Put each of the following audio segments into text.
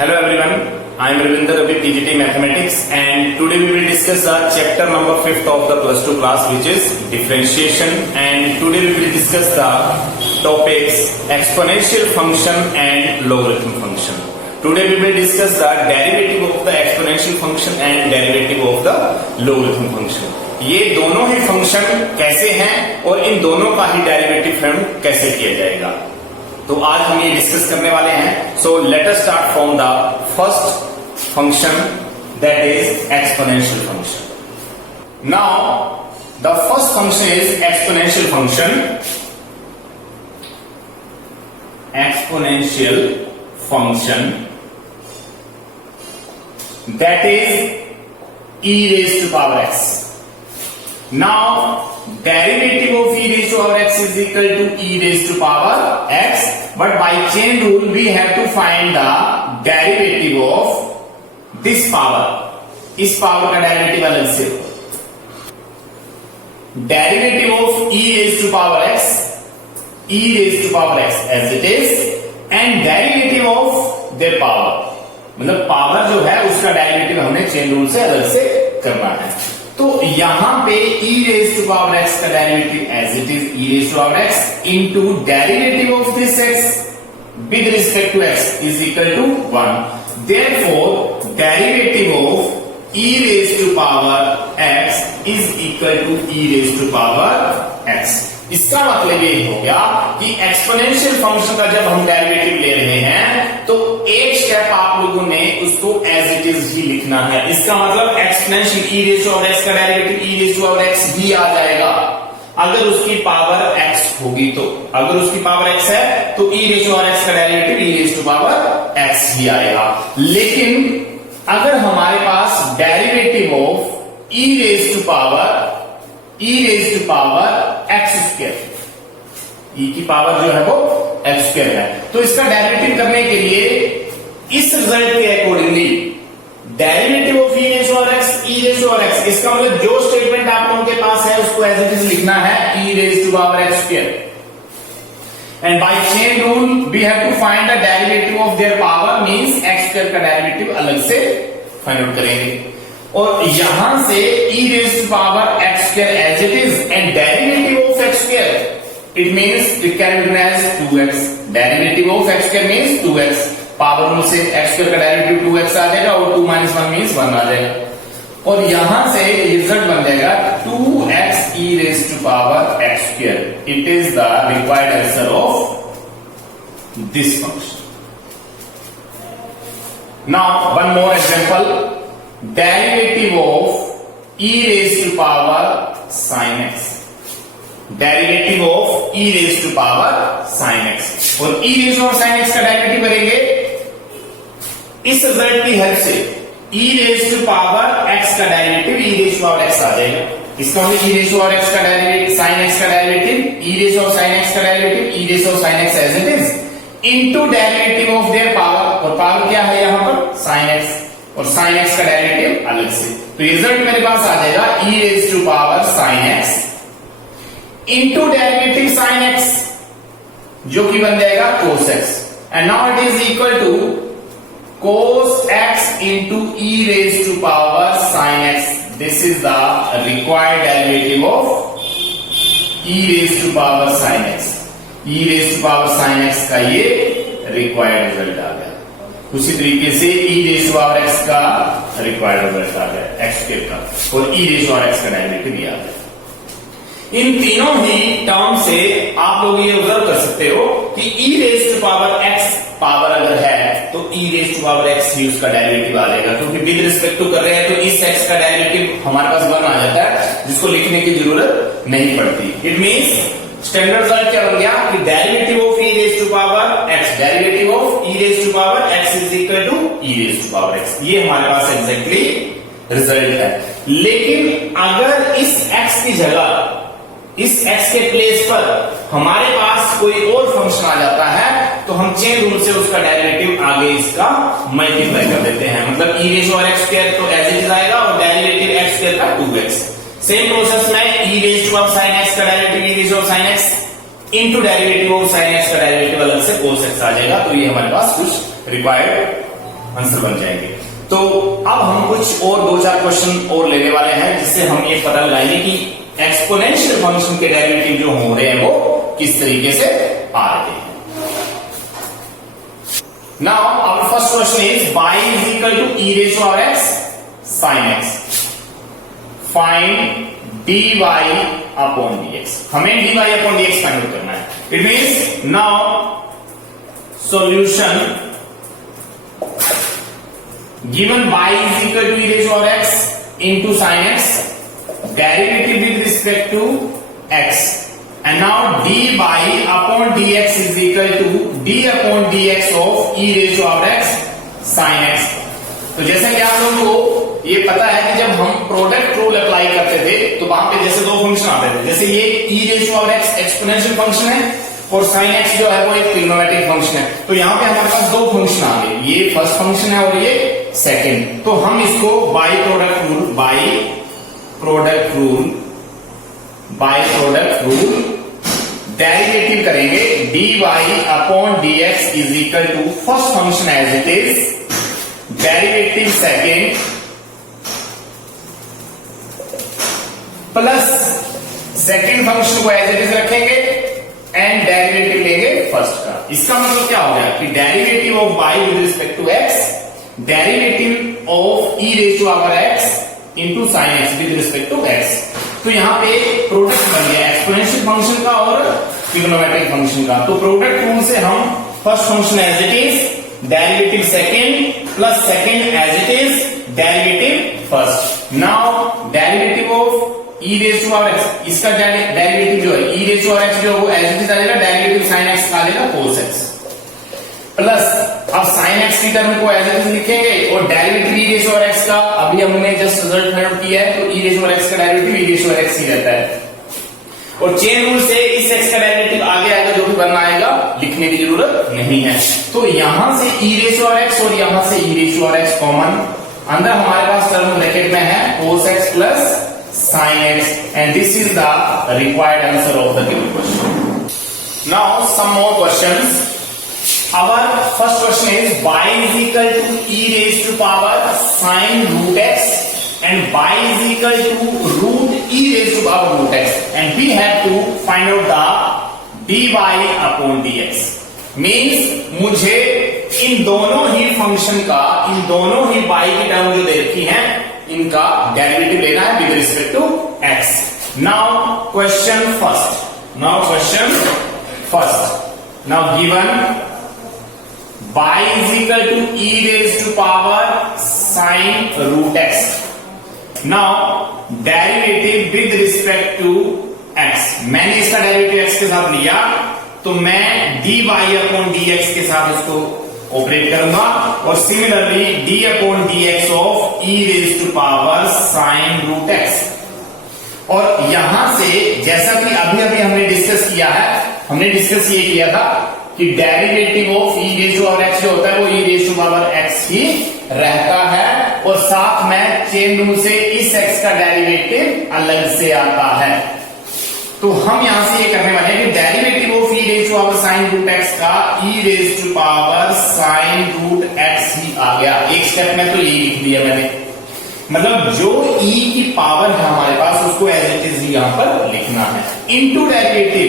Hello everyone, I am Ravinder with PGT Mathematics and today we will discuss our chapter number 5th of the plus 2 class, which is differentiation, and today we will discuss the topics exponential function and logarithm function. Today we will discuss the derivative of the exponential function and derivative of the logarithm function. ये दोनों ही function कैसे हैं और इन दोनों का ही derivative हम कैसे किया जाएगा, तो आज हम ये डिस्कस करने वाले हैं. So let us start from the first function, that is exponential function. Now the first function is exponential function. Exponential function that is e raised to power x. Now derivative of e raised to power x is equal to e raised to power x, but by chain rule we have to find the derivative of this power. इस power का derivative अलग से. Derivative of e raised to power x, e raised to power x as it is, and derivative of their power, मतलब power जो है उसका derivative हमने chain rule से अलग से करना है. तो यहां पे e raised to power x का derivative as it is e raised to power x into derivative of this x with respect to x is equal to 1. Therefore derivative of e raised to power x is equal to e raised to power x. इसका मतलब ये हो गया कि exponential function का जब हम derivative ले रहे हैं तो एक स्टेप आप लोगों ने उसको एज इट इज ही लिखना है. इसका मतलब exponential e rays to power x का derivative e rays to power x ही आ जाएगा अगर उसकी पावर x होगी. तो अगर उसकी पावर x है तो e rays to power x का derivative e rays to power x ही आएगा. लेकिन अगर हमारे पास derivative of e rays to power x square, e की पावर जो है वो x स्क्वायर है, तो इसका डेरिवेटिव करने के लिए इस रिजल्ट के accordingly derivative of e rays to power x, इसका मतलब जो स्टेटमेंट आप लोगों के पास है उसको एज इट इज लिखना है e rays to power x square. And by chain rule we have to find the derivative of their power, means x square का डेरिवेटिव अलग से फाइंड आउट करेंगे. और यहां से e raised to power x square as it is and derivative of x square, it means it can be written as 2x. derivative of x square means 2x. Power rule से x square का derivative 2x आ जाएगा और 2 - 1 means 1 आ जाएगा. और यहां से result बन जाएगा 2x e raised to power x square. It is the required answer of this function. Now one more example. Derivative of e raised to power sin x. Derivative of e raised to power sin x. और e raised to power sin x का derivative करेंगे इस result की help से e raised to power x का derivative e raised to power x आ जाएगा. इसका मतलब e raised to power x का डेरिवेटिव sin x का derivative e raised to power sin x का derivative e raised to power sin x as it is into derivative of their power. और power क्या है यहां पर sin x, और sin x का डेरिवेटिव अलग से. तो रिजल्ट मेरे पास आ जाएगा e raised to power sin x into derivative sin x जो कि बन जाएगा cos x, and now it is equal to cos x into e raised to power sin x. This is the required derivative of e raised to power sin x. e raised to power sin x का ये required result आ गया. उसी तरीके से e raised to power x का required result आ गया x square का, और e raised to power x का डेरिवेटिव भी आ गया. इन तीनों ही टर्म से आप लोग ये ऑब्जर्व कर सकते हो कि e raised to power x power अगर है तो e raised to power x ही उसका डेरिवेटिव आ जाएगा, क्योंकि विद रिस्पेक्ट टू कर रहे हैं तो इस x का डेरिवेटिव हमारे पास 1 आ जाता है जिसको लिखने की जरूरत नहीं पड़ती. इट मींस स्टैंडर्ड रिजल्ट क्या बन गया कि derivative of e raised to power x, derivative of e raised to power x is equal to e raised to power x. ये हमारे पास एग्जैक्टली रिजल्ट है. लेकिन अगर इस x की जगह, इस x के प्लेस पर हमारे पास कोई और फंक्शन आ जाता है तो हम चेन रूल से उसका डेरिवेटिव आगे इसका मल्टीप्लाई कर देते हैं. मतलब e raised to power x square तो एज इट इज आएगा और डेरिवेटिव x स्क्वायर का 2x. सेम प्रोसेस में e raised to power sin x का derivative e raised to power sin x into derivative of sin x का derivative अलग से cos x आ जाएगा. तो ये हमारे पास कुछ रिक्वायर्ड आंसर बन जाएंगे। तो अब हम कुछ और 2-4 क्वेश्चन और लेने वाले हैं, जिससे हम ये पता लगाएंगे कि एक्सपोनेंशियल फंक्शन के डेरिवेटिव जो हो रहे हैं वो किस तरीके से आ रहे हैं। Now our first question is y is equal to e raised to power x sin x. Find dy upon dx. हमें dy upon dx find out करना है। It means now solution given y is equal to e raised to power x into sin x, derivative with respect to x, and now dy upon dx is equal to d upon dx of e raised to power x sin x. तो जैसे कि आप लोगों को ये पता है कि जब हम प्रोडक्ट रूल अप्लाई करते थे तो वहां पे जैसे दो फंक्शन आते थे, जैसे ये e raised to power x exponential function है और sin x जो है वो एक ट्रिग्नोमेट्रिक फंक्शन है। तो यहाँ पे हमारे पास दो फंक्शन आ गए, ये फर्स्ट फंक्शन है और ये सेकंड। तो हम इसको बाय प्रोडक्ट रूल डेरिवेटिव करेंगे। dy upon dx is equal to first function as it is, derivative second plus second function को एज इट इज रखेंगे एंड डेरिवेटिव लेंगे फर्स्ट का। इसका मतलब क्या हो गया कि derivative of y with respect to x, derivative of e rays to power x into sin x with respect to x। तो यहां पे प्रोडक्ट बन गया एक्सपोनेंशियल फंक्शन का और ट्रिग्नोमेट्रिक फंक्शन का। तो प्रोडक्ट रूल से हम first function as it is, derivative second plus second as it is, derivative first. Now derivative of e rays to power x, इसका डेरिवेटिव जो है e rays to power x जो है वो एज इट इज आ जाएगा, derivative sin x आ जाएगा cos x, plus अब sin x की टर्म को एज इट इज लिखेंगे और derivative e rays to power x का अभी हमने जस्ट रिजल्ट फाइंड आउट किया है, तो e rays to power x का derivative e rays to power x ही रहता है। और चेन रूल से इस x का डेरिवेटिव आगे आएगा जो भी बनना आएगा, लिखने की जरूरत नहीं है। तो यहां से e rays to power x और यहां से e rays to power x common, अंदर हमारे पास टर्म ब्रैकेट में है cos x plus sin x, and this is the required answer of the given question. Now some more questions. Our first question is y is equal to e raised to power sin root x and y is equal to root e raised to power root x, and we have to find out the dy upon dx. Means मुझे इन दोनों ही function का, इन दोनों ही y की term जो दे रखी है इनका derivative लेना है with respect to x. Now question first, now given y is equal to e raised to power sin root x. Now derivative with respect to x, मैंने इसका डेरिवेटिव x के साथ लिया तो मैं dy अपॉन dx के साथ इसको ऑपरेट करूंगा, और similarly d upon dx of e rays to power sin root x। और यहां से जैसा कि अभी हमने डिस्कस किया है, हमने डिस्कस ये किया था कि derivative of e rays to power x जो होता है वो e rays to power x ही रहता है, और साथ में चेन रूल से इस x का डेरिवेटिव अलग से आता है। तो हम यहां से ये करने वाले हैं कि derivative of e rays to power sin root x का e rays to power sin root x ही आ गया। एक स्टेप में तो यही लिख दिया मैंने, मतलब जो e की पावर है हमारे पास उसको एज इट इज यहां पर लिखना है, into derivative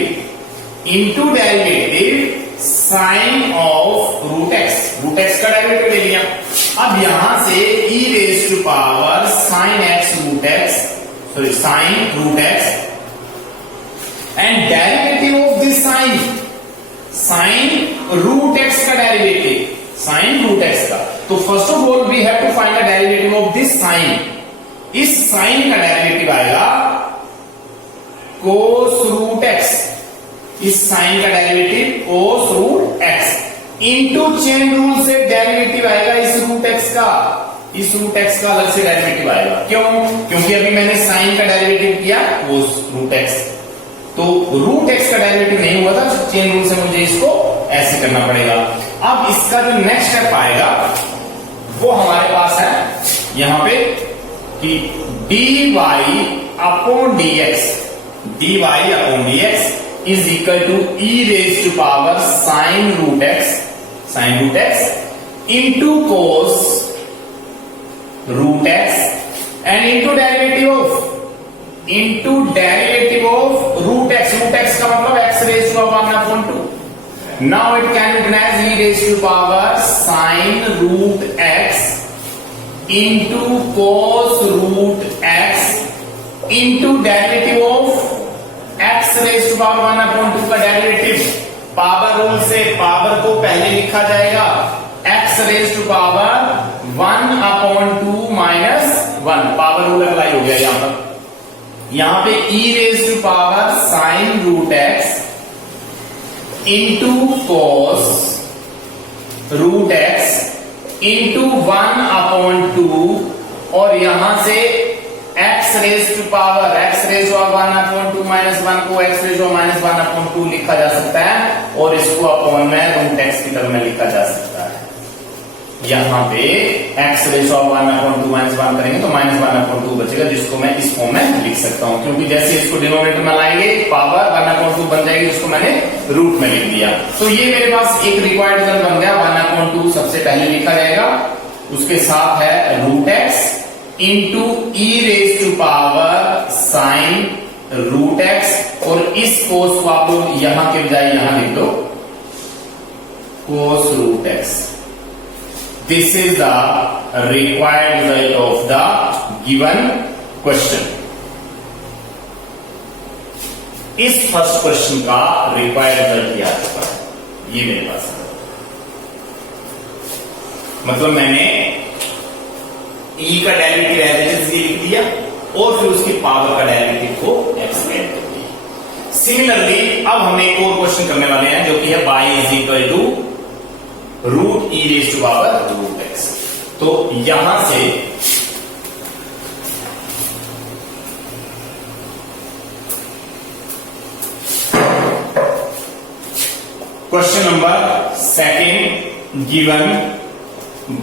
sine of root x का डेरिवेटिव ले लिया। अब यहां से e rays to power sin root x and derivative of this sine root x का डेरिवेटिव, साइन रूट x का। तो first of all we have to find the derivative of this sine. इस sine का derivative आएगा cos root x, इस sine का derivative cos root x into chain rule से derivative आएगा इस रूट x का, इस रूट x का अलग से डेरिवेटिव आएगा। क्यों? क्योंकि अभी मैंने साइन का डेरिवेटिव किया cos रूट x, तो रूट x का डेरिवेटिव नहीं हुआ था, चेन रूल से मुझे इसको ऐसे करना पड़ेगा। अब इसका जो नेक्स्ट स्टेप आएगा वो हमारे पास है यहां पे कि dy upon dx is equal to e rays to power sin root x into cos root x and into derivative of root x. root x का मतलब x raised to 1/2. Now it can be written as e raised to power sin root x into cos root x into derivative of x raised to power 1/2 का derivative. Power rule से power को पहले लिखा जाएगा x raised to power 1/2 minus 1. Power rule apply हो गया यहां पे e raised to power sin root x into cos root x into 1/2 और यहां से x raised to power x raised to 1/2 minus 1 को x raised to minus 1/2 लिखा जा सकता है और इसको अपॉन में रूट x की टर्म में लिखा जा सकता है. यहां पे x raised to 1/2 minus 1 करेंगे तो minus 1/2 बचेगा जिसको मैं इस फॉर्म में लिख सकता हूं क्योंकि जैसे इसको डिनोमिनेटर में लाएंगे पावर 1/2 बन जाएगी जिसको मैंने रूट में लिख दिया. तो ये मेरे पास एक रिक्वायर्ड रिजल्ट बन गया. 1/2 सबसे पहले लिखा जाएगा उसके साथ है root x into e raise to power sine root x और इस कोस को आप लोग यहां के बजाय यहां लिख दो cos root x. This is the required result of the given question. इस फर्स्ट क्वेश्चन का रिक्वायर्ड रिजल्ट ये आ चुका है. ये मेरे पास है. मतलब मैंने e का डेरिवेटिव एज लिख दिया और फिर उसकी पावर का डेरिवेटिव को एक्सपेंड कर दिया. सिमिलरली अब हम एक और क्वेश्चन करने वाले हैं जो कि है y is equal to root e raise to power root x. तो यहां से question number second given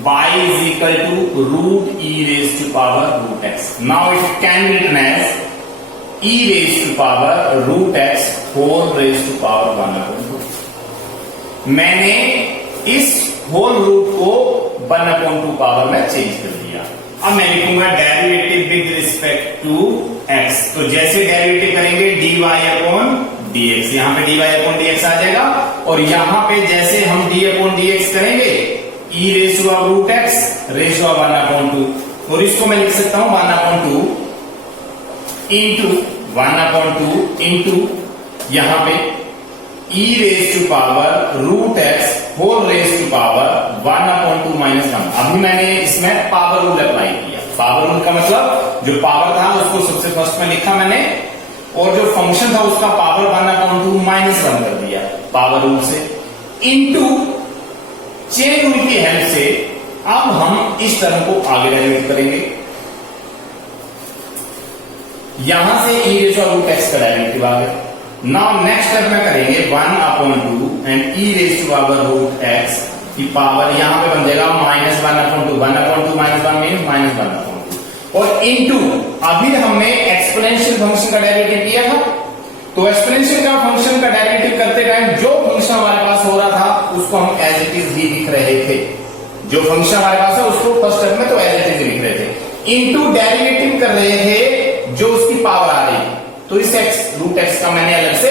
y is equal to root e raised to power root x. Now it can be written as e raised to power root x whole raised to power 1/2. मैंने इस whole root को 1/2 power में change कर दिया. अब मैं लिखूंगा derivative with respect to x. तो जैसे डेरिवेटिव करेंगे dy अपॉन dx, यहां पे dy अपॉन dx आ जाएगा और यहां पे जैसे हम d अपॉन dx करेंगे e raise to root x raise to 1/2 और इसको मैं लिख सकता हूं 1/2 इंटू 1/2 इंटू यहां पे e raise to power root x whole raise to power 1/2 minus 1. अभी मैंने इसमें पावर रूल अप्लाई किया. पावर रूल का मतलब जो पावर था उसको सबसे फर्स्ट में लिखा मैंने और जो फंक्शन था उसका पावर 1/2 माइनस 1 कर दिया पावर रूल से इंटू चेन रूल की हेल्प से अब हम इस टर्म को आगे डेरिवेट करेंगे. यहां से e raise to root x का डेरिवेटिव आ गया. नाउ नेक्स्ट स्टेप में करेंगे 1/2 and e raise to power root x की पावर यहां पे बन जाएगा माइनस 1/2. 1/2 माइनस 1 मीन माइनस 1/2 और इनटू अभी हमने एक्सपोनेंशियल फंक्शन का डेरिवेटिव किया था. तो एक्सपोनेंशियल का फंक्शन का डेरिवेटिव करते टाइम जो फंक्शन हमारे पास हो रहा था उसको हम एज इट इज ही लिख रहे थे. जो फंक्शन हमारे पास है उसको फर्स्ट स्टेप में तो एज इट इज लिख रहे थे. इनटू डेरिवेटिव कर रहे थे जो उसकी पावर आ रही तो इस रूट एक्स का मैंने अलग से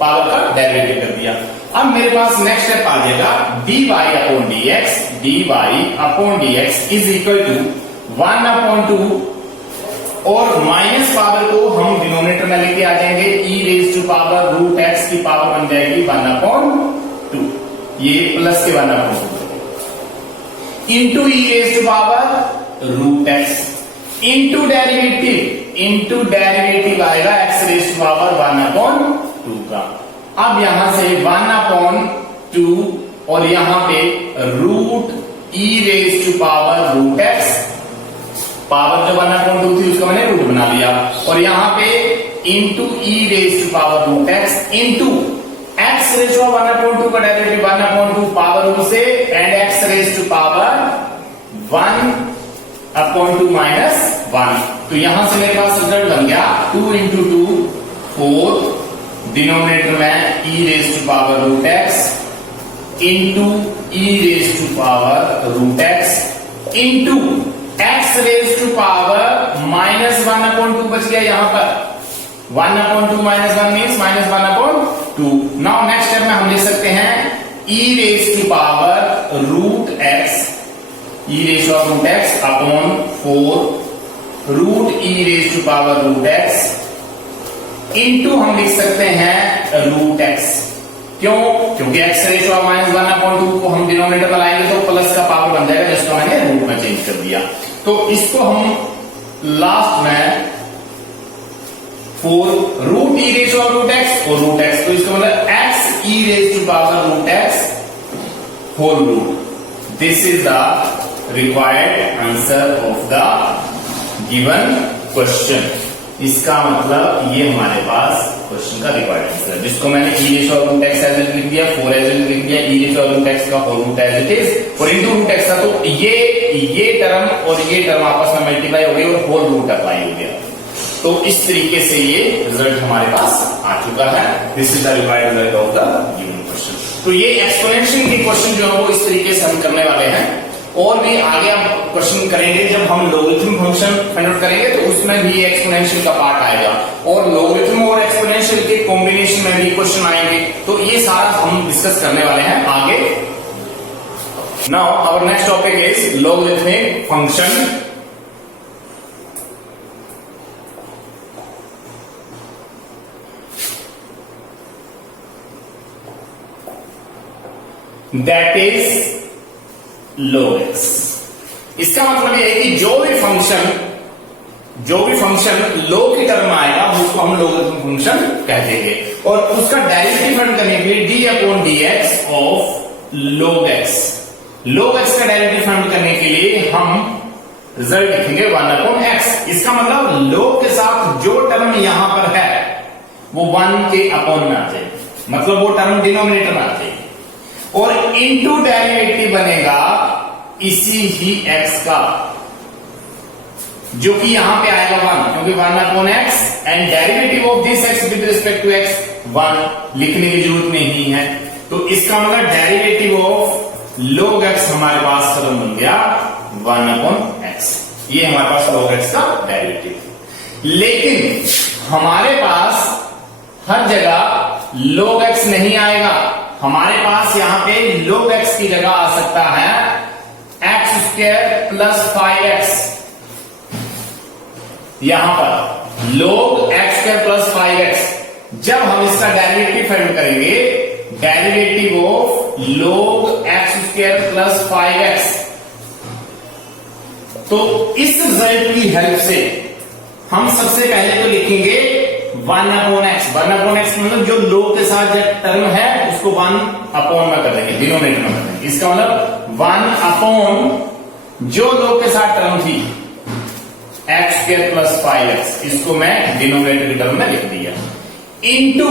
पावर का डेरिवेटिव कर दिया. अब मेरे पास नेक्स्ट स्टेप आ जाएगा dy upon dx is equal to 1/2 और माइनस पावर को हम डिनोमिनेटर में लेके आ जाएंगे e raise to power root x की पावर बन जाएगी 1/2. ये प्लस के 1/2 into e raise to power root x into derivative आएगा x रेज टू पावर 1/2 का. अब यहां से 1/2 और यहां पे root e raise to power root x power जो 1/2 थी उसका मैंने रूट बना लिया और यहां पे into e raise to power root x into x raise to 1/2 का डेरिवेटिव 1/2 पावर रूट से and x raise to power 1/2 minus 1. तो यहां से मेरे पास रिजल्ट बन गया 2 इंटू 2 4 डिनोमिनेटर में e raise to power root x into e raise to power root x into x raise to power -1/2 बच गया यहां पर 1/2 -1 मीन्स -1/2। नाउ नेक्स्ट स्टेप में हम लिख सकते हैं e raise to power root x e raised of root x upon 4 root e raise to power root x into हम लिख सकते हैं रूट एक्स। क्यों? क्योंकि एक्स रेज ऑफ -1/2 को हम डिनोमिनेटर में लाएंगे तो प्लस का पावर बन जाएगा, जिसको मैंने रूट में चेंज कर दिया। तो इसको हम लास्ट में 4 root e raised of root x और रूट एक्स, तो इसका मतलब x e raise to power root x whole root. This is the required answer of the given question. इसका मतलब ये हमारे पास क्वेश्चन का रिक्वायर्ड आंसर, जिसको मैंने e raised of root x as it लिख दिया, 4 एज इट लिख दिया, e raised of root x का whole root as it is और इनटू रूट एक्स का, तो ये टर्म और ये टर्म आपस में मल्टीप्लाई हो गई और होल रूट अप्लाई हो गया। तो इस तरीके से ये रिजल्ट हमारे पास आ चुका है। This is the required result of the given question. तो ये एक्सपोनेंशियल के क्वेश्चन जो है वो इस तरीके से हम करने वाले हैं, और भी आगे हम क्वेश्चन करेंगे जब हम लोगरिथम फंक्शन फाइंड आउट करेंगे तो उसमें भी एक्सपोनेंशियल का पार्ट आएगा, और लोगरिथम और एक्सपोनेंशियल के कॉम्बिनेशन में भी क्वेश्चन आएंगे। तो ये सारा हम डिस्कस करने वाले हैं आगे। Now our next topic is logarithmic function. That is log x। इसका मतलब यह है कि जो भी फंक्शन log की टर्म आएगा उसको हम लोगरिथम फंक्शन कह देंगे, और उसका डेरिवेटिव फाइंड करने के लिए d/dx of log x। log x का डेरिवेटिव फाइंड करने के लिए हम रिजल्ट लिखेंगे 1/x। इसका मतलब log के साथ जो टर्म यहां पर है वो 1 के अपॉन में आ जाएगी, मतलब वो टर्म डिनोमिनेटर में आ जाएगी, और इनटू डेरिवेटिव बनेगा इसी ही x का, जो कि यहां पे आएगा 1, क्योंकि 1/x and derivative of this x with respect to x 1 लिखने की जरूरत नहीं है। तो इसका मतलब डेरिवेटिव ऑफ log x हमारे पास टर्म बन गया 1/x। ये हमारे पास log x का डेरिवेटिव। लेकिन हमारे पास हर जगह log x नहीं आएगा, हमारे पास यहां पे log x की जगह आ सकता है x² + 5x। यहां पर log x² + 5x, जब हम इसका डेरिवेटिव फाइंड करेंगे, derivative of log x² + 5x, तो इस रिजल्ट की हेल्प से हम सबसे पहले तो लिखेंगे 1/x। 1/x मतलब जो log के साथ जो टर्म है उसको 1 अपॉन में कर देंगे, डिनोमिनेटर में कर देंगे। इसका मतलब 1 अपॉन जो log के साथ टर्म थी x² + 5x, इसको मैं डिनोमिनेटर की टर्म में लिख दिया, इनटू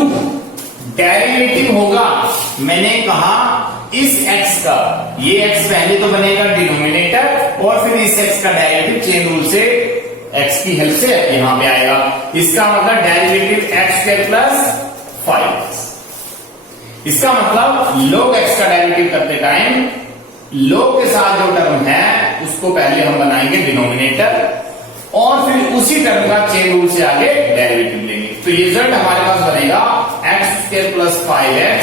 डेरिवेटिव होगा, मैंने कहा इस x का, ये x पहले तो बनेगा डिनोमिनेटर और फिर इस x का डेरिवेटिव चेन रूल से x की हेल्प से यहां पे आएगा। इसका मतलब डेरिवेटिव x² + 5x। इसका मतलब log x का डेरिवेटिव करते टाइम log के साथ जो टर्म है उसको पहले हम बनाएंगे डिनोमिनेटर, और फिर उसी टर्म का चेन रूल से आगे डेरिवेटिव लेंगे। तो ये रिजल्ट हमारे पास बनेगा x² + 5x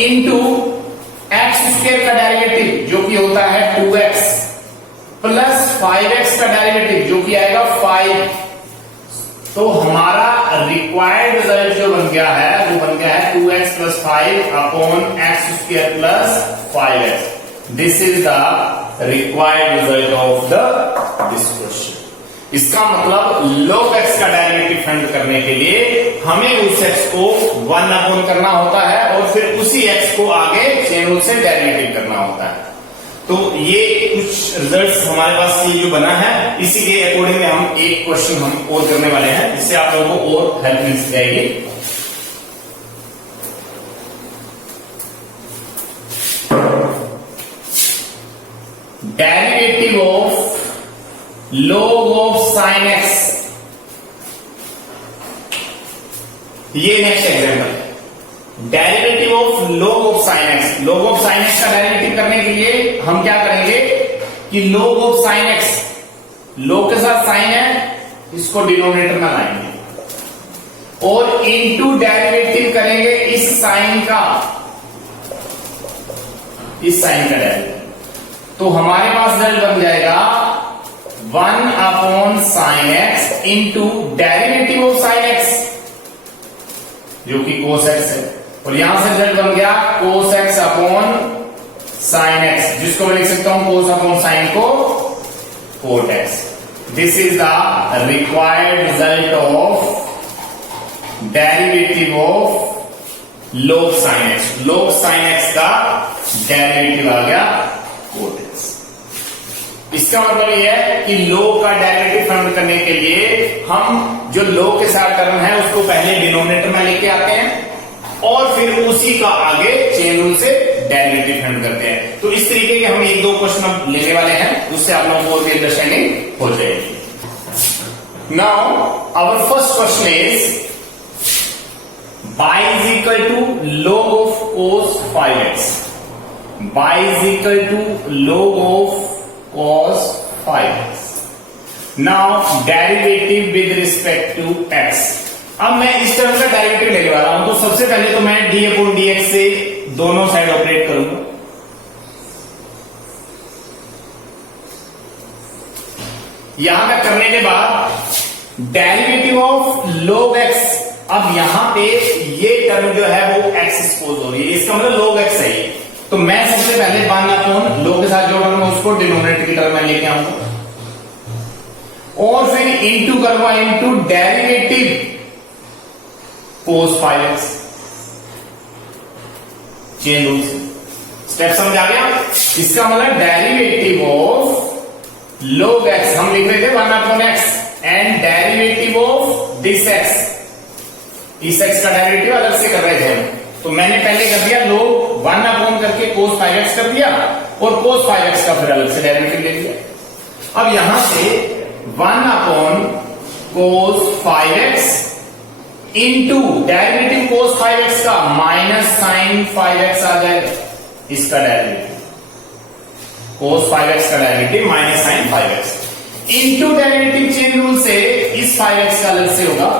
इंटू x² का डेरिवेटिव जो कि होता है 2x प्लस 5x का डेरिवेटिव जो कि आएगा 5। तो हमारा रिक्वायर्ड रिजल्ट जो बन गया है वो बन गया है 2x + 5 upon x² + 5x। This is the required result of the this question. इसका मतलब log x का डेरिवेटिव फाइंड करने के लिए हमें उस x को 1 अपॉन करना होता है और फिर उसी x को आगे चेन रूल से डेरिवेटिव करना होता है। तो ये कुछ रिजल्ट्स हमारे पास ये जो बना है, इसी के अकॉर्डिंग में हम एक क्वेश्चन हम और करने वाले हैं, जिससे आप लोगों को और हेल्प मिल जाएगी। Derivative of log of sin x। ये नेक्स्ट एग्जाम्पल है। Derivative of log of sin x, log of sin x का डेरिवेटिव करने के लिए हम क्या करेंगे कि log of sin x, log के साथ sin है, इसको डिनोमिनेटर में लाएंगे और इनटू डेरिवेटिव करेंगे इस साइन का, इस साइन का डेरिवेटिव, तो हमारे पास रिजल्ट बन जाएगा 1 upon sine x into derivative of sine x जो कि कोस एक्स है, और यहां से रिजल्ट बन गया cos x upon sine x, जिसको मैं लिख सकता हूं कोस अपॉन साइन को cot x. This is the required result of derivative of log sin x. log sin x का डेरिवेटिव आ गया कोट एक्स. इसका मतलब यह है कि log का डेरिवेटिव फाइंड करने के लिए हम जो log के साथ टर्म है उसको पहले डिनोमिनेटर में लेके आते हैं और फिर उसी का आगे चेन रूल से डेरिवेटिव फाइंड करते हैं. तो इस तरीके के हम एक दो क्वेश्चन हम लेने वाले हैं, उससे आप लोगों को भी अंडरस्टैंडिंग हो जाएगी. Now our first question is y is equal to log of cos 5x. y is equal to log of cos 5x. Now derivative with respect to x. अब मैं इस टर्म का डेरिवेटिव लेने वाला हूं, तो सबसे पहले तो मैं d अपॉन dx से दोनों साइड ऑपरेट करूंगा. यहां तक करने के बाद डेरिवेटिव ऑफ log x, अब यहां पे ये टर्म जो है वो x एक्सपोज हो रही है, इसका मतलब log x है ये. तो मैं सबसे पहले 1 अपॉन log के साथ जो टर्म है उसको डिनोमिनेटर की टर्म में लेके आऊंगा और फिर इंटू करूंगा into derivative cos 5x. Chain rule से स्टेप समझ आ गया. इसका मतलब डेरिवेटिव ऑफ log x हम लिख रहे थे 1 upon x and derivative of this x, इस x का डेरिवेटिव अलग से कर रहे थे हम, तो मैंने पहले कर दिया log 1 अपॉन करके cos 5x कर दिया और cos 5x का फिर अलग से डेरिवेटिव ले लिया. अब यहां से 1 upon cos 5x into derivative cos 5x का माइनस साइन 5x आ जाएगा, इसका डेरिवेटिव cos 5x का derivative minus sine 5x into derivative chain rule से इस 5x का अलग से होगा,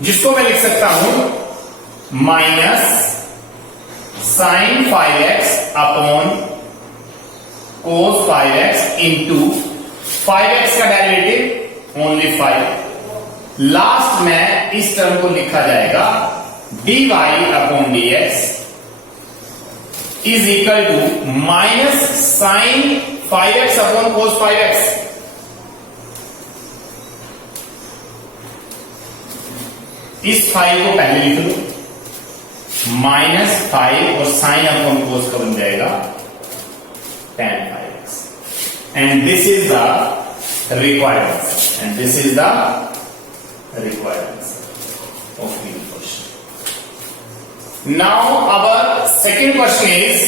जिसको मैं लिख सकता हूं minus sine 5x upon cos 5x into 5x का डेरिवेटिव ओनली 5. लास्ट में इस टर्म को लिखा जाएगा dy upon dx is equal to minus sine 5x upon cos 5x. इस 5 को पहले लिख लो, माइनस 5 और साइन अपॉन कोस का बन जाएगा tan 5x. And this is the required answer, and this is the required answer of the question. Now our second question is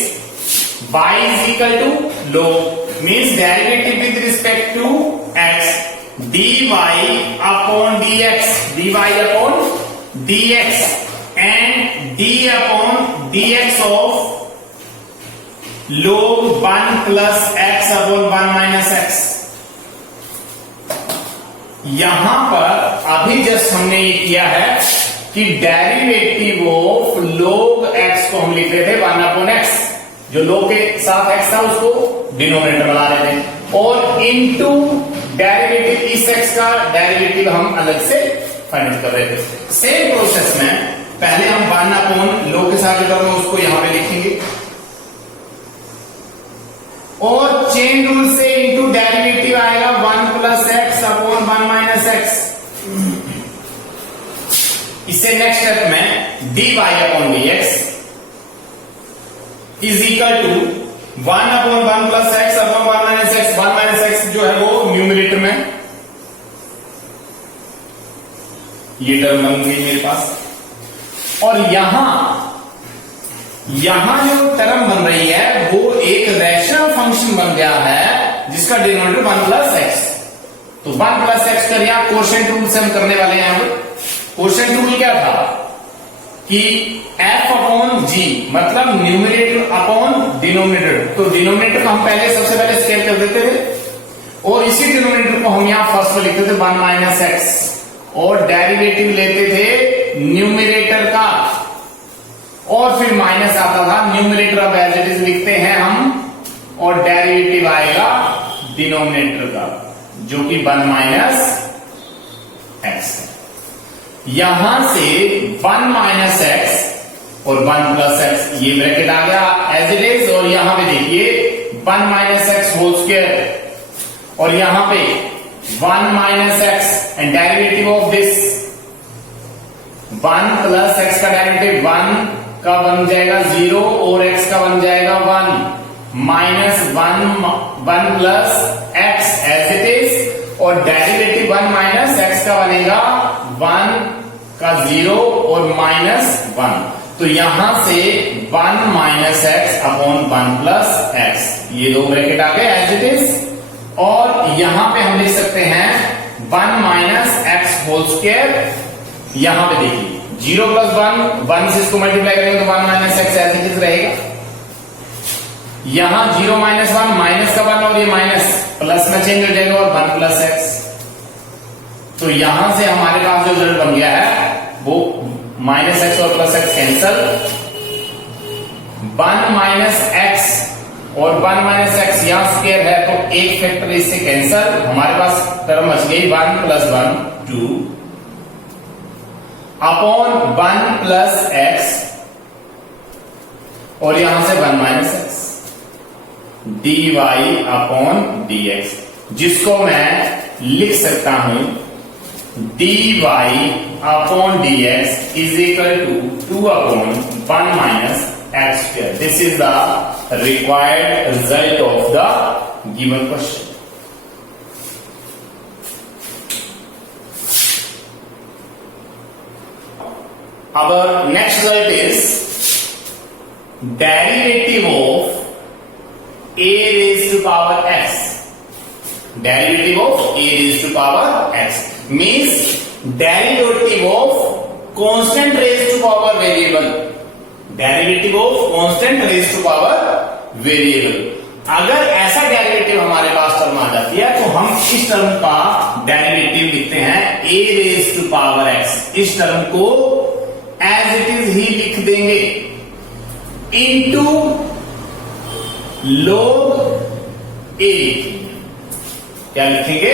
y is equal to log means derivative with respect to x, dy upon dx, dy upon dx and d upon dx of log 1 plus x upon 1 minus x. यहां पर अभी just हमने ये किया है कि derivative of log x को हम लिख रहे थे 1 अपॉन x, जो log के साथ x था उसको डिनोमिनेटर बना रहे थे और इनटू डेरिवेटिव इस x का डेरिवेटिव हम अलग से फाइंड आउट कर रहे थे. सेम प्रोसेस में पहले हम 1 अपॉन log के साथ जो टर्म है उसको यहां पे लिखेंगे और चेन रूल से इनटू डेरिवेटिव आएगा 1 plus x upon 1 minus x. इससे नेक्स्ट स्टेप में dy upon dx is equal to 1 upon 1 plus x upon 1 minus x. 1 minus x जो है वो न्यूमरेटर में ये टर्म बन गई मेरे पास और यहां जो टर्म बन रही है वो एक रैशनल फंक्शन बन गया है जिसका डिनोमिनेटर 1 प्लस एक्स. तो 1 प्लस एक्स कर यहां कोशेंट रूल से हम करने वाले हैं. कोशेंट रूल क्या था कि f अपॉन g मतलब न्यूमरेटर अपॉन डिनोमिनेटर, तो डिनोमिनेटर को हम पहले सबसे पहले स्केल कर देते थे और इसी डिनोमिनेटर को हम यहां फर्स्ट में लिखते थे 1 माइनस एक्स और डेरिवेटिव लेते थे न्यूमरेटर का और फिर माइनस आता था, न्यूमरेटर अब एज इट इज लिखते हैं हम और डेरिवेटिव आएगा डिनोमिनेटर का जो कि 1 माइनस एक्स है। यहां से 1 माइनस एक्स और 1 प्लस एक्स ये ब्रैकेट आ गया एज इट इज और यहां पे देखिए 1 माइनस एक्स होल स्क्वायर और यहां पे 1 minus x and derivative of this 1 plus x का डेरिवेटिव 1 का बन जाएगा 0 और x का बन जाएगा 1 minus 1 plus x as it is और डेरिवेटिव 1 माइनस एक्स का बनेगा 1 का 0 और माइनस 1, तो यहां से 1 minus x upon 1 plus x ये दो ब्रैकेट आ गए एज इट इज और यहां पे हम लिख सकते हैं 1 माइनस एक्स होल स्क्वायर, यहां पे देखिए 0 प्लस 1 से इसको मल्टीप्लाई करेंगे तो 1 minus x as it is रहेगा, यहां 0 माइनस 1 माइनस का 1 और ये माइनस प्लस में चेंज हो जाएगा और 1 प्लस एक्स, तो यहां से हमारे पास जो रिजल्ट बन गया है वो माइनस एक्स और plus x cancel, 1 minus x और 1 माइनस एक्स यहां स्क्वायर है तो एक फैक्टर इससे कैंसल, हमारे पास टर्म बच गई 1 प्लस 1 2 अपॉन 1 प्लस एक्स और यहां से 1 minus x dy upon dx, जिसको मैं लिख सकता हूं dy upon dx is equal to 2 upon 1 minus x square. This is the required result of the given question. Our next result is derivative of a raised to power x. Derivative of a raised to power x means derivative of constant raised to power variable. Derivative of constant raised to power variable. अगर ऐसा derivative हमारे पास term आ जाती है तो हम इस term का डेरिवेटिव लिखते हैं a raised to power x। इस टर्म को एज इट इज ही लिख देंगे इनटू log a, क्या लिखेंगे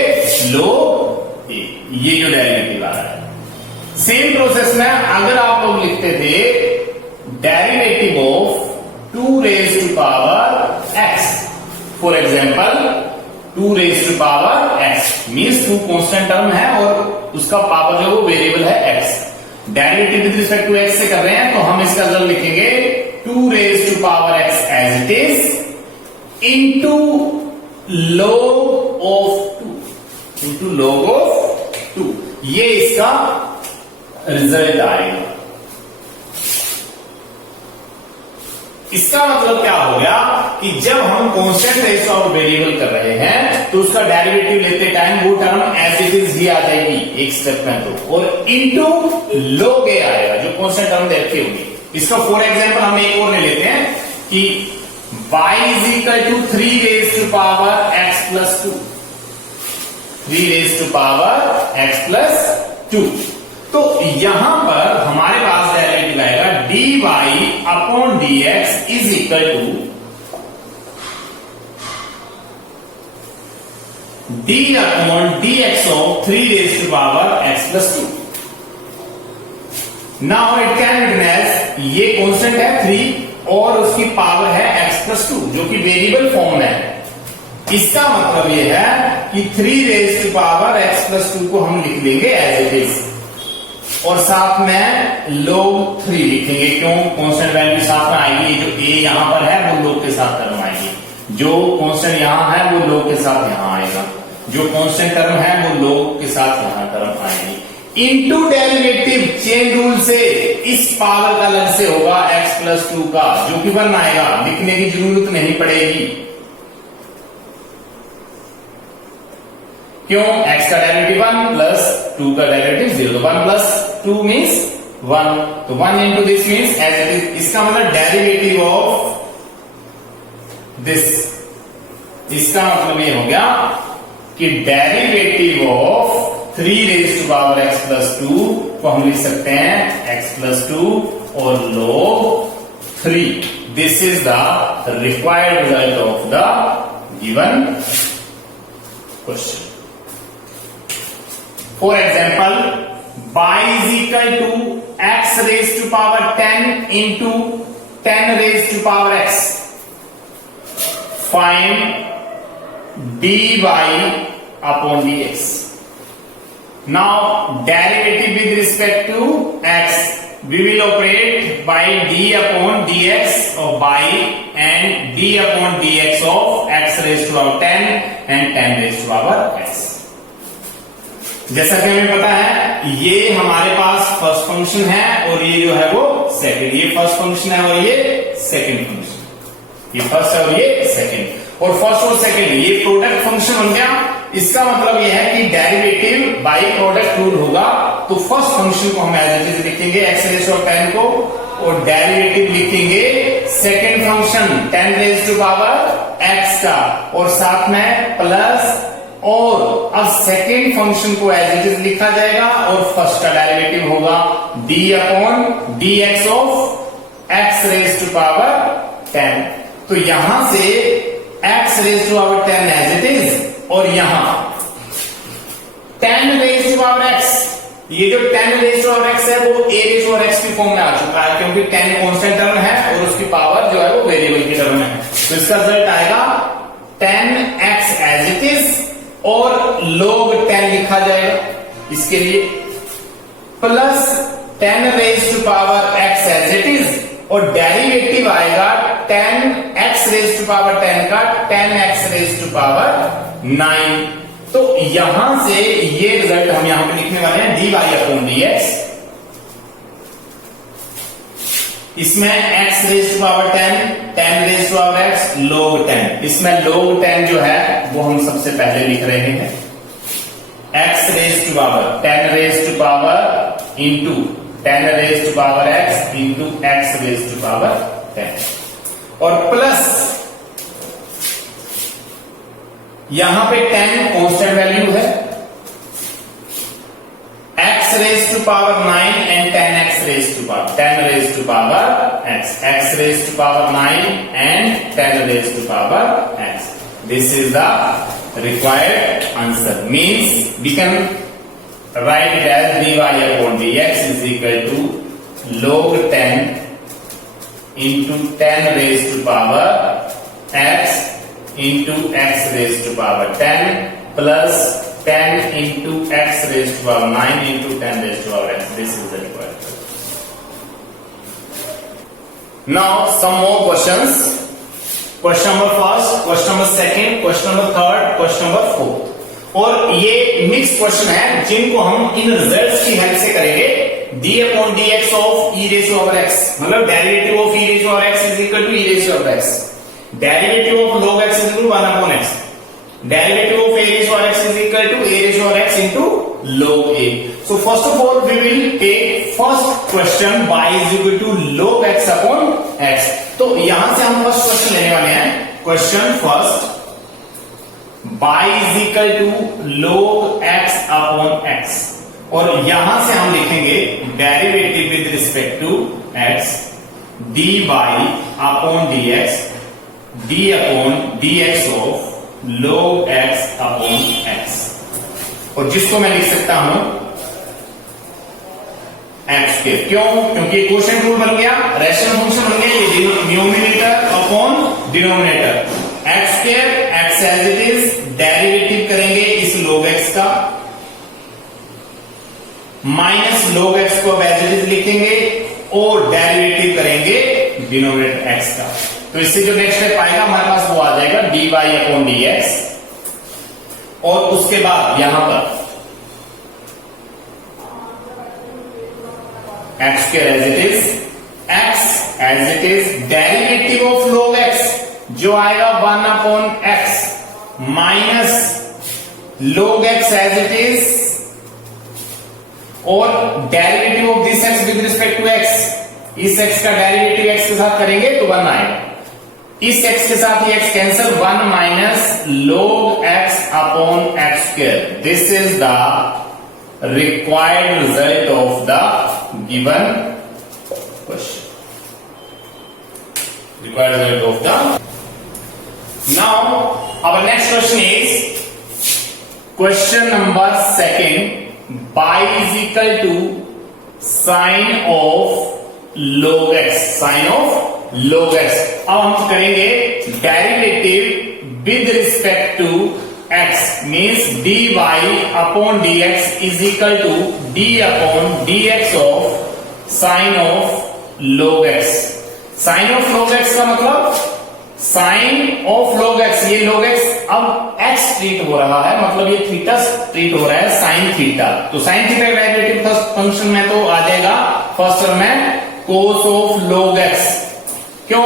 log a, ये जो डेरिवेटिव आ रहा है। सेम प्रोसेस में अगर आप लोग लिखते थे derivative of 2 raise to power x, for example 2 raise to power x means 2 constant term है और उसका पावर जो वेरिएबल है x, derivative with respect to x से कर रहे हैं तो हम इसका रिजल्ट लिखेंगे 2 raise to power x as it is into log of 2, into log of 2, ये इसका रिजल्ट आएगा। इसका मतलब क्या हो गया कि जब हम कांस्टेंट रेशो ऑफ वेरिएबल कर रहे हैं तो उसका डेरिवेटिव लेते टाइम वो टर्म एज इट इज ही आ जाएगी एक स्टेप में तो, और इनटू log a आएगा जो कांस्टेंट टर्म देखी होगी। इसका फॉर एग्जांपल हम एक और ले लेते हैं कि y is equal to 3 raise to power x plus 2, 3 raise to power x plus 2, तो यहां पर हमारे पास डेरिवेटिव आएगा dy upon dx is equal to d upon dx of 3 raise to power x plus 2। Now it can written as, ये constant है 3 और उसकी पावर है x प्लस 2 जो कि वेरिएबल फॉर्म में है। इसका मतलब यह है कि 3 raise to power x plus 2 को हम लिख लेंगे एज इट इज और साथ में log 3 लिखेंगे, क्यों कांस्टेंट वैल्यू साथ में आएगी, जो a यहां पर है वो log के साथ टर्म आएगी, जो कांस्टेंट यहां है वो log के साथ यहां आएगा, जो कांस्टेंट टर्म है वो log के साथ यहां टर्म आएगी। इनटू डेरिवेटिव चेन रूल से इस पावर का अलग से होगा x प्लस 2 का जो कि 1 आएगा, लिखने की जरूरत नहीं पड़ेगी, क्यों x का डेरिवेटिव 1 प्लस 2 का डेरिवेटिव 0, तो 1 प्लस 2 मीन्स 1, तो 1 into this means as it is, इसका मतलब डेरिवेटिव ऑफ दिस, इसका मतलब ये हो गया कि derivative of 3 raised to power x plus 2 को हम लिख सकते हैं x plus 2 और log 3. This is the required result of the given question. For example, y is equal to x raised to power 10 into 10 raised to power x. Find dy upon dx. Now derivative with respect to x, we will operate by d upon dx of y and d upon dx of x raised to power 10 and 10 raised to power x. जैसा कि हमें पता है ये हमारे पास first function है और ये जो है वो सेकंड, ये फर्स्ट फंक्शन है और ये सेकंड फंक्शन, ये फर्स्ट है और ये सेकंड, और फर्स्ट और सेकंड ये प्रोडक्ट फंक्शन बन गया. इसका मतलब ये है कि डेरिवेटिव बाय प्रोडक्ट रूल होगा, तो फर्स्ट फंक्शन को हम एज इट इज लिखेंगे x रेज़ टू 10 को, और डेरिवेटिव लिखेंगे second function 10 raise to power x का, और साथ में प्लस, और अब सेकेंड फंक्शन को एज इट इज लिखा जाएगा और फर्स्ट का डेरिवेटिव होगा d upon dx of x raise to power 10. तो यहां से x raise to power 10 as it is, और यहां 10 रेज़ टू पावर x, ये जो 10 रेज़ टू पावर x है वो a raise to power x की फॉर्म में आ चुका है, क्योंकि 10 कांस्टेंट टर्म है और उसकी पावर जो है वो वेरिएबल की टर्म है. तो इसका रिजल्ट आएगा 10x एज इट इज और log 10 लिखा जाएगा इसके लिए, plus 10 raise to power x as it is, और डेरिवेटिव आएगा 10x रेज़ टू पावर 10 का 10x रेज़ टू पावर 9. तो यहां से ये रिजल्ट हम यहां पे लिखने वाले हैं dy अपॉन dx. इसमें x raise to power 10, 10 raise to power x, log 10. इसमें log 10 जो है वो हम सबसे पहले लिख रहे हैं x raise to power 10 raise to power into 10 raise to power x into x raise to power 10, और प्लस यहां पे 10 कांस्टेंट वैल्यू है, x raise to power 9 and 10x raise to power 10 raise to power x raise to power 9 and 10 raise to power x. This is the required answer. Means we can write it as dy upon dx is equal to log 10 into 10 raised to power x into x raised to power 10 plus 10 into x raised to power 9 into 10 raised to power x. This is the required. Now some more questions. Question number first, question number second, question number third, question number fourth. और ये mix question है जिनको हम इन results की help से करेंगे. d upon dx of e rays to power x, मतलब derivative of e rays to power x is equal to e rays to power x. Derivative of log x is equal to 1 upon x. Derivative of a raise to power x is equal to a raise to power x into log a. So first of all we will take first question y is equal to log x upon x. तो यहां से हम first question लेने वाले हैं. Question first, y is equal to log x upon x, और यहां से हम लिखेंगे derivative with respect to x dy upon dx, d upon dx of log x upon x, और जिसको मैं लिख सकता हूं x के. क्यों? क्योंकि क्वोशिएंट रूल बन गया, रैशनल फंक्शन बन गया, ये numerator upon denominator. x square x as it is, derivative करेंगे इस log x का, माइनस log x को एज इट इज लिखेंगे और डेरिवेटिव करेंगे डिनोमिनेटर x का. तो इससे जो नेक्स्ट स्टेप आएगा हमारे पास वो आ जाएगा dy अपॉन dx, और उसके बाद यहां पर x square as it is, x as it is, derivative of log x जो आएगा 1 upon x minus log x as it is, और derivative of this x with respect to x, इस x का डेरिवेटिव एक्स के साथ करेंगे तो 1 आएगा, इस एक्स के साथ ये x cancel, 1 minus log x upon x square, this is the required result of the given question, required result of the. Now our next question is question number 2. Y is equal to sine of log x, sine of log x. अब हम करेंगे derivative with respect to x, means dy upon dx is equal to d upon dx of sine of log x. Sine of log x का मतलब sine of log x, ये log x अब x treat हो रहा है, मतलब ये theta treat हो रहा है साइन थीटा, तो साइन थीटा का डेरिवेटिव फर्स्ट फंक्शन में तो आ जाएगा फर्स्ट टर्म में cos ऑफ log x. क्यों?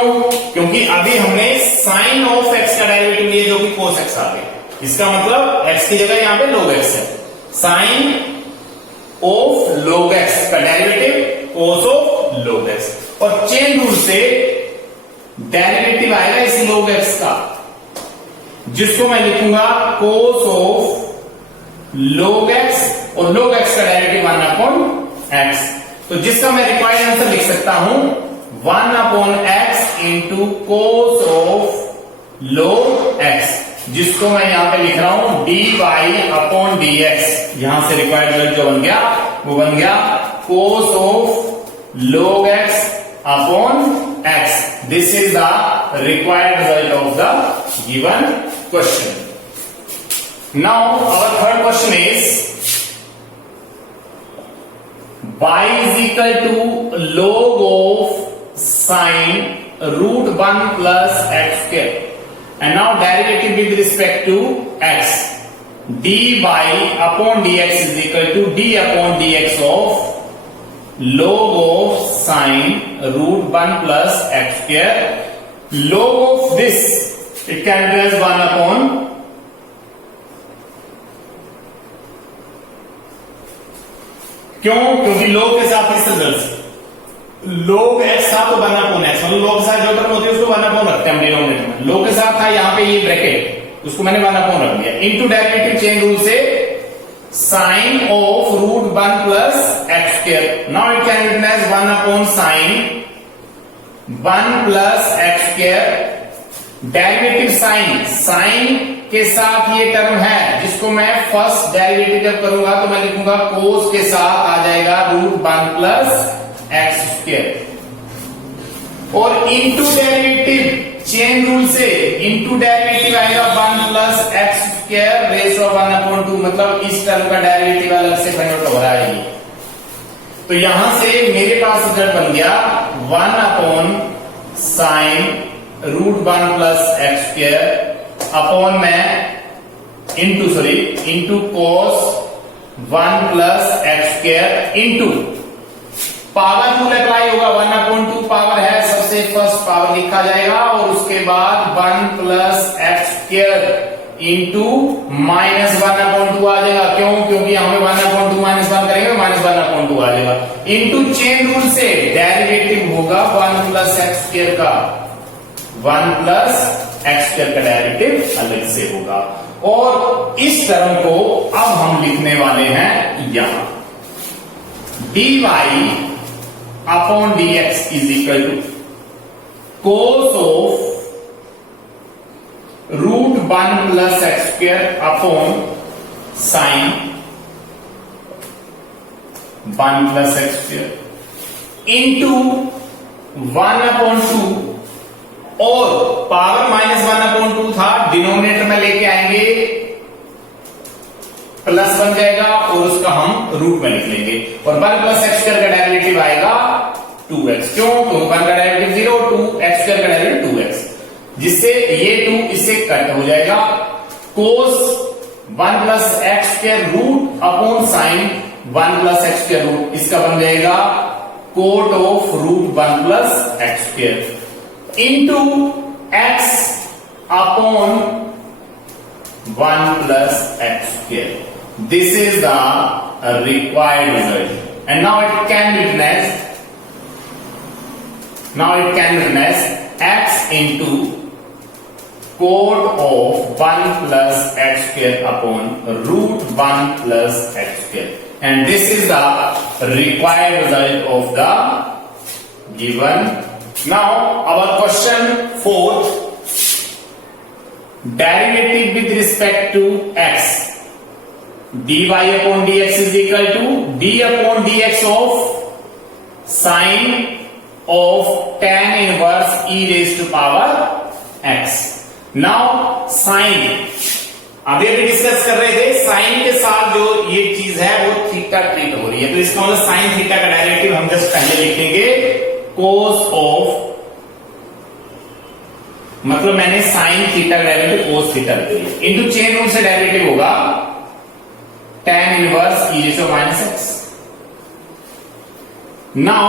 क्योंकि अभी हमने साइन ऑफ x का डेरिवेटिव लिया जो कि cos x आ गया, इसका मतलब x की जगह यहां पे log x है, साइन ऑफ log x का derivative cos of log x, और चेन रूल से डेरिवेटिव आएगा इस log x का, जिसको मैं लिखूंगा cos ऑफ log x, और log x का डेरिवेटिव 1 अपॉन x, तो जिसका मैं रिक्वायर्ड आंसर लिख सकता हूं 1 upon x into cos of log x, जिसको मैं यहां पे लिख रहा हूं dy अपॉन dx, यहां से रिक्वायर्ड रिजल्ट जो बन गया वो बन गया cos of log x upon x. This is the required result of the given question. Now our third question is y is equal to log of sine root 1 plus x square, and now derivative with respect to x, dy upon dx is equal to d upon dx of log of sine root 1 plus x square. Log of this it can be as 1 upon क्यों? क्योंकि log के साथ इस log x था तो 1 upon x, मतलब log के साथ जो टर्म होती है उसको 1 upon रखते हैं हम डिनोमिनेटर में, log के साथ था यहाँ पे ये ब्रैकेट, उसको मैंने 1 upon रख दिया, इनटू डेरिवेटिव चेन रूल से sine of root 1 plus x square. Now it can be written as 1 upon sine 1 plus x square. Derivative sign के साथ ये टर्म है, जिसको मैं फर्स्ट डेरिवेटिव जब करूंगा तो मैं लिखूंगा cos के साथ आ जाएगा रूट 1 प्लस एक्स स्क्वायर, और इनटू डेरिवेटिव चेन रूल से इनटू डेरिवेटिव आएगा 1 plus x square raise of 1 upon 2, मतलब इस टर्म का डेरिवेटिव अलग से कन्वर्ट हो रहा है। तो यहां से मेरे पास रिजल्ट बन गया 1 upon sine root 1 plus x square upon में into cos 1 plus x square into power rule apply होगा, 1 अपॉन 2 पावर है, सबसे फर्स्ट पावर लिखा जाएगा, और उसके बाद 1 plus x square into minus 1 upon 2 आ जाएगा। क्यों? क्योंकि यहां पे 1 अपॉन 2 माइनस 1 करेंगे, माइनस 1 अपॉन 2 आ जाएगा, इंटू चेन रूल से डेरिवेटिव होगा 1 प्लस एक्स स्क्वायर का, 1 प्लस एक्स स्क्वायर का डेरिवेटिव अलग से होगा, और इस टर्म को अब हम लिखने वाले हैं यहां dy upon dx is equal to cos of root 1 plus x square upon sine 1 plus x square into 1 upon 2, और पावर माइनस 1 अपॉन 2 था, डिनोमिनेटर में लेके आएंगे प्लस बन जाएगा, और उसका हम रूट में लिख लेंगे, और 1 प्लस एक्स स्क्वायर का डेरिवेटिव आएगा 2x। क्यों? तो 1 का डेरिवेटिव 0, 2 एक्स स्क्वायर का डेरिवेटिव 2x, जिससे ये 2 इससे कट हो जाएगा, cos 1 plus x square root upon sine 1 plus x square root, इसका बन जाएगा cot of root 1 plus x square into x upon 1 plus x square. This is the required result. And now it can be written as x into cot of 1 plus x square upon root 1 plus x square. And this is the required result of the given. Now our question 4, derivative with respect to x. dy upon dx is equal to d upon dx of sine of tan inverse e raised to power x. Now sine, अभी discuss कर रहे थे sign के साथ जो ये चीज है वो थीटा ट्रीट हो रही है, तो इसका मतलब साइन थीटा का डेरिवेटिव हम जस्ट पहले लिखेंगे कोस ऑफ, मतलब मैंने साइन थीटा का डेरिवेटिव कोस थीटा लिख दिया, इनटू चेन रूल से डेरिवेटिव होगा tan inverse e raised to minus x. Now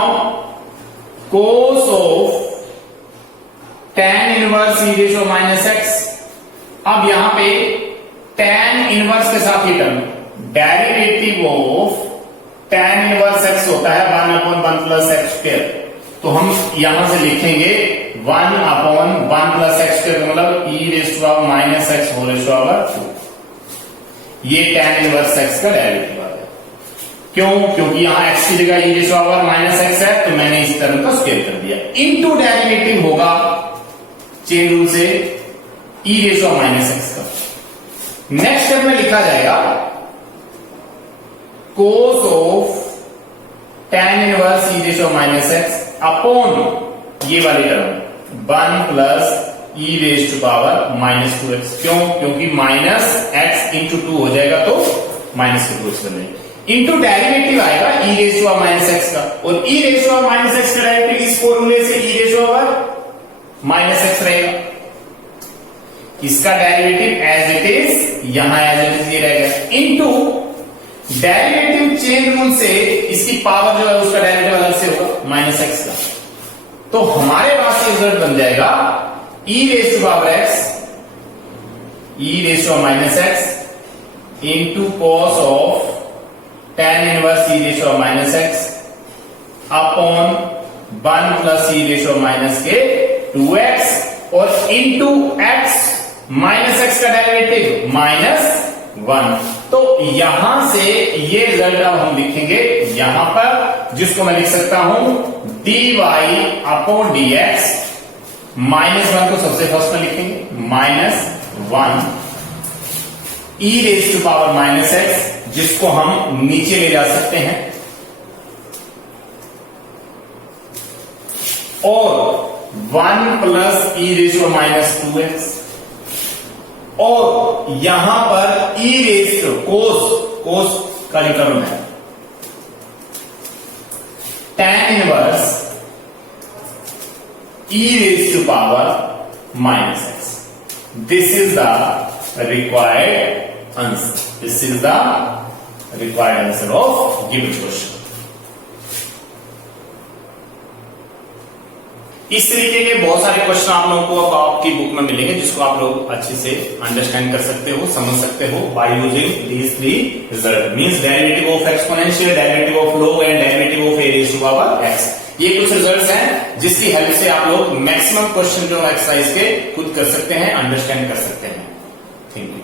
cos of tan inverse e raised to minus x. अब यहां पे tan inverse के साथ ये term derivative of tan inverse x होता है 1 upon 1 plus x square, तो हम यहां से लिखेंगे 1 upon 1 plus x square, मतलब e raised to minus x whole raised to 2. ये tan इनवर्स x का डेरिवेटिव आ गया। क्यों? क्योंकि यहां x की जगह e raise power minus x है, तो मैंने इस टर्म को स्क्वायर कर दिया। इनटू डेरिवेटिव होगा चेन रूल से e raise power minus x का। नेक्स्ट स्टेप में लिखा जाएगा cos of tan inverse e raise power minus x upon ये वाली term 1 plus e raise to power minus 2x। क्यों? क्योंकि माइनस x इंटू 2 हो जाएगा तो माइनस के 2x बनेगा, इंटू डेरिवेटिव आएगा e raise to power minus x का, और e raise to power minus x का डेरिवेटिव इस फॉर्मूले से e raise to power minus x रहेगा। इसका डेरिवेटिव एज इट इज यहां एज इट इज ये रहेगा, इंटू डेरिवेटिव चेन रूल से इसकी पावर जो है उसका डेरिवेटिव अलग से होगा माइनस x का, तो हमारे पास रिजल्ट बन जाएगा e raised to power x, e raised to minus x into cos of tan inverse e raised to minus x upon 1 plus e raised to minus के 2x, और into x minus x का derivative minus 1। तो यहां से ये result अब हम लिखेंगे यहां पर, जिसको मैं लिख सकता हूं dy अपॉन dx, माइनस 1 को सबसे फर्स्ट में लिखेंगे minus 1 e raise to power minus x, जिसको हम नीचे ले जा सकते हैं, और 1 plus e raise to minus 2x, और यहां पर e रेज टू कोस का जो टर्म है tan inverse e raised to power minus x. This is the required answer. This is the required answer of given question. इस तरीके के बहुत सारे क्वेश्चन आप लोगों को आपकी बुक में मिलेंगे, जिसको आप लोग अच्छे से अंडरस्टैंड कर सकते हो, समझ सकते हो by using these three result, means derivative of exponential, derivative of log and derivative of a raise to power x। ये कुछ रिजल्ट्स हैं जिसकी हेल्प से आप लोग मैक्सिमम क्वेश्चन जो एक्सरसाइज के खुद कर सकते हैं, अंडरस्टैंड कर सकते हैं। Thank you.